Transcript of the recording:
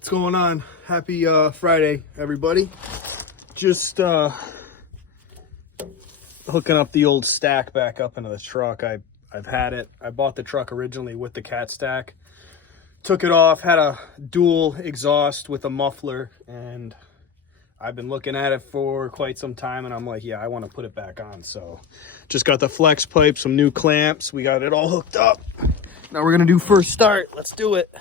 What's going on? Happy Friday, everybody. Just hooking up the old stack back up into the truck. I've had it. I bought the truck originally with the cat stack. Took it off, had a dual exhaust with a muffler, and I've been looking at it for quite some time, and I'm like, yeah, I want to put it back on. So just got the flex pipe, some new clamps. We got it all hooked up. Now we're gonna do first start. Let's do it.